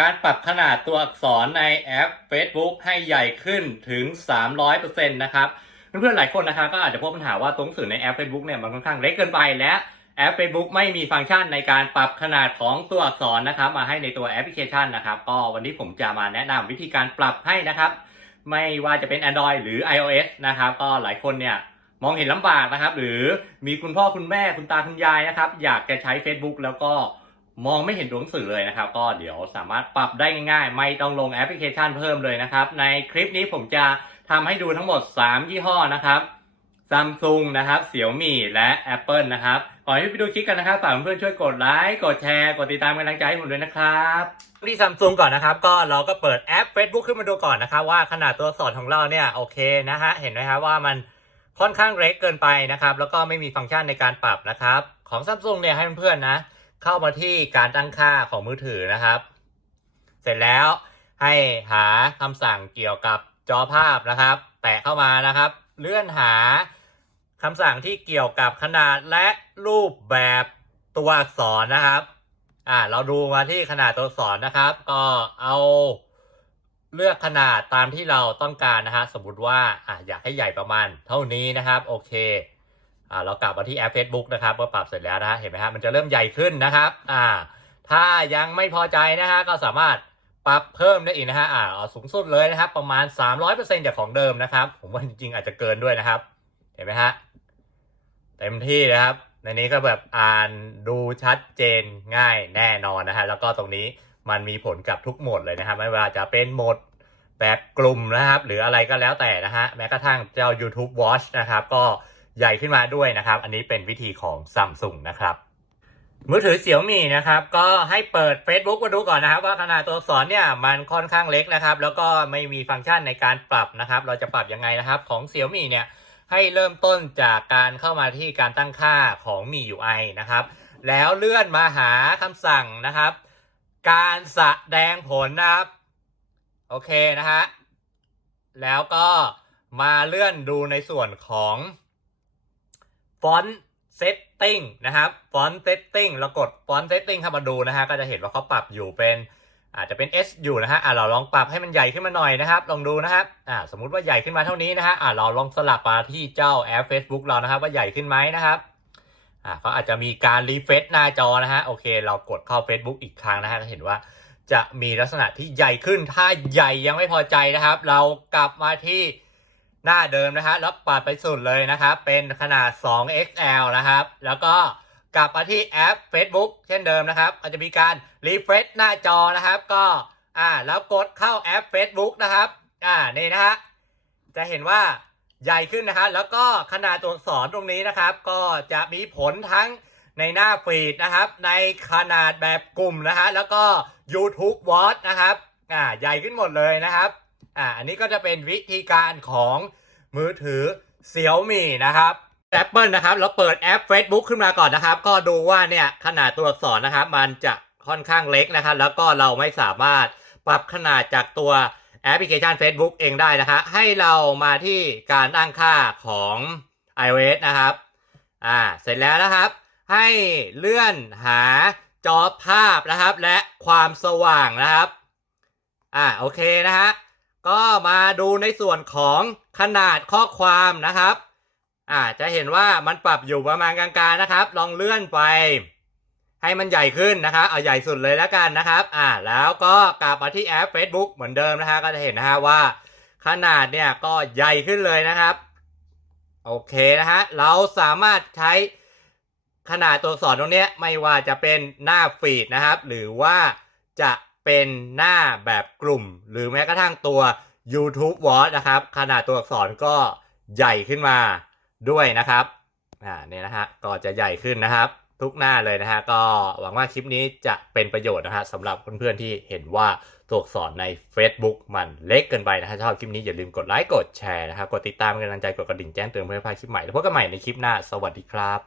การปรับขนาดตัวอักษรในแอป Facebook ให้ใหญ่ขึ้นถึง 300%นะครับ เพื่อนๆ หลายคนนะครับก็อาจจะพบปัญหาว่าตัวหนังสือในแอป Facebook เนี่ยมันค่อนข้างเล็กเกินไปและแอป Facebook ไม่มีฟังก์ชันในการปรับขนาดของตัวอักษรนะครับ มาให้ในตัวแอปพลิเคชันนะครับ ก็วันนี้ผมจะมาแนะนำวิธีการปรับให้นะครับ ไม่ว่าจะเป็น Android หรือ iOS นะครับ ก็หลายคนเนี่ยมองเห็นลำบากนะครับ หรือมีคุณพ่อคุณแม่คุณตาคุณยายนะครับ อยากจะใช้ Facebook แล้วก็ มองไม่เห็นตัวหนังสือเลยนะครับ ก็เดี๋ยวสามารถปรับได้ง่ายๆ ไม่ต้องลงแอปพลิเคชันเพิ่มเลยนะครับ ในคลิปนี้ผมจะทำให้ดูทั้งหมด 3 ยี่ห้อนะครับ Samsung นะครับ Xiaomi และ Apple นะครับก่อนที่ไปดูคลิปกันนะครับฝากเพื่อนๆช่วยกดไลค์กดแชร์กดติดตามกำลังใจให้ผมด้วยนะครับที่ Samsung ก่อนนะครับ ก็เราก็เปิดแอป Facebook ขึ้นมาดูก่อนนะครับ ว่าขนาดตัวอักษรของเราเนี่ยโอเคนะฮะเห็นไหมครับว่ามันค่อนข้างเล็กเกินไปนะครับ แล้วก็ไม่มีฟังก์ชันในการปรับนะครับ ของ Samsung เนี่ยให้เพื่อนๆนะ เข้ามาที่การตั้งค่าของมือถือนะครับ เสร็จแล้วให้หาคำสั่งเกี่ยวกับจอภาพนะครับ แตะเข้ามานะครับ เลื่อนหาคำสั่งที่เกี่ยวกับขนาดและรูปแบบตัวอักษรนะครับอ่าเราดูมาที่ขนาดตัวอักษรนะครับ ก็เอาเลือกขนาดตามที่เราต้องการนะฮะสมมติว่าอ่าอยากให้ใหญ่ประมาณเท่านี้นะครับ โอเค อ่าเรากลับมาที่แอป Facebook นะครับเมื่อปรับเสร็จแล้วนะฮะเห็นไหมฮะมันจะเริ่มใหญ่ขึ้นนะครับอ่าถ้ายังไม่พอใจนะฮะก็สามารถปรับเพิ่มได้อีกนะฮะอ่าเอาสูงสุดเลยนะครับประมาณ 300%จากของเดิมนะครับ ผมว่าจริงๆอาจจะเกินด้วยนะครับ เห็นไหมฮะเต็มที่นะครับ ในนี้ก็แบบอ่านดูชัดเจนง่ายแน่นอนนะฮะแล้วก็ตรงนี้มันมีผลกับทุกโหมดเลยนะครับ ไม่ว่าจะเป็นโหมดแบบกลุ่มนะครับ หรืออะไรก็แล้วแต่นะฮะแม้กระทั่งเจ้า YouTube Watch นะครับ ก็ ใหญ่ขึ้นมาด้วยนะครับ อันนี้เป็นวิธีของ Samsung นะครับ มือถือเสี่ยวมี่นะครับก็ให้เปิด Facebook มาดูก่อนนะครับว่าขนาดตัวอักษรเนี่ยมันค่อนข้างเล็กนะครับ แล้วก็ไม่มีฟังก์ชันในการปรับนะครับ เราจะปรับยังไงนะครับของเสี่ยวมี่เนี่ยให้เริ่มต้นจากการเข้ามาที่การตั้งค่าของมี UI นะครับ แล้วเลื่อนมาหาคำสั่งนะครับ การแสดงผลนะครับ โอเคนะฮะแล้วก็มาเลื่อนดูในส่วนของ ฟอนต์เซตติ้งนะครับฟอนต์เซตติ้งเรากดฟอนต์เซตติ้งเข้ามาดูนะฮะก็จะเห็นว่าเขาปรับอยู่เป็นอาจจะเป็น S อยู่นะฮะอ่าเราลองปรับให้มันใหญ่ขึ้นมาหน่อยนะครับลองดูนะครับอ่าสมมุติว่าใหญ่ขึ้นมาเท่านี้นะฮะอ่าเราลองสลับมาที่เจ้าแอป Facebook เรานะครับ ว่าใหญ่ขึ้นไหมนะครับอ่าเขาอาจจะมีการรีเฟรชหน้าจอนะฮะโอเค เรากดเข้า Facebook อีกครั้งนะฮะก็เห็นว่าจะมีลักษณะที่ใหญ่ขึ้นถ้าใหญ่ยังไม่พอใจนะครับ เรากลับมาที่ หน้าเดิมนะฮะแล้วปัดไปสุดเลยนะครับ เป็นขนาด 2XL นะครับ แล้วก็กลับมาที่แอป Facebook เช่นเดิมนะครับก็จะมีการรีเฟรชหน้าจอนะครับ ก็อ่าแล้วกดเข้าแอป Facebook นะครับอ่านี่นะฮะจะเห็นว่าใหญ่ขึ้นนะครับแล้วก็ขนาดตัวอักษรตรงนี้นะครับ ก็จะมีผลทั้งในหน้าฟีดนะครับ ในขนาดแบบกลุ่มนะฮะแล้วก็ YouTube Watch นะครับอ่าใหญ่ขึ้นหมดเลยนะครับ อ่าอันนี้ก็จะเป็นวิธีการของมือถือ Xiaomi นะครับ Apple นะครับเราเปิดแอป Facebook ขึ้นมาก่อนนะครับ ก็ดูว่าเนี่ยขนาดตัวอักษรนะครับ มันจะค่อนข้างเล็กนะครับ แล้วก็เราไม่สามารถปรับขนาดจากตัวแอปพลิเคชัน Facebook เองได้นะคะให้เรามาที่การตั้งค่าของ iOS นะครับ อ่า เสร็จแล้วนะครับ ให้เลื่อนหาจอภาพนะครับ และความสว่างนะครับ อ่า โอเคนะฮะ ก็มาดูในส่วนของขนาดข้อความนะครับ อ่าจะเห็นว่ามันปรับอยู่ประมาณกลางๆนะครับ ลองเลื่อนไป ให้มันใหญ่ขึ้นนะครับ เอาใหญ่สุดเลยแล้วกันนะครับ อ่าแล้วก็กลับมาที่แอป Facebook เหมือนเดิมนะฮะก็จะเห็นนะฮะว่า ขนาดเนี่ยก็ใหญ่ขึ้นเลยนะครับ โอเคนะฮะเราสามารถใช้ขนาดตัวอักษรตรงนี้ไม่ว่าจะเป็นหน้าฟีดนะครับ หรือว่าจะ เป็นหน้าแบบกลุ่ม หรือแม้กระทั่งตัว YouTube Watch นะครับ ขนาดตัวอักษรก็ใหญ่ขึ้นมาด้วยนะครับอ่าเนี่ยนะฮะก็จะใหญ่ขึ้นนะครับ ทุกหน้าเลยนะฮะก็หวังว่าคลิปนี้จะเป็นประโยชน์นะฮะสำหรับเพื่อนๆที่เห็นว่าตัวอักษรใน Facebook มันเล็กเกินไปนะฮะชอบคลิปนี้อย่าลืมกดไลค์กดแชร์นะครับกดติดตามกำลังใจกดกระดิ่งแจ้งเตือนเพื่อไม่พลาดคลิปใหม่แล้วพบกันใหม่ในคลิปหน้าสวัสดีครับ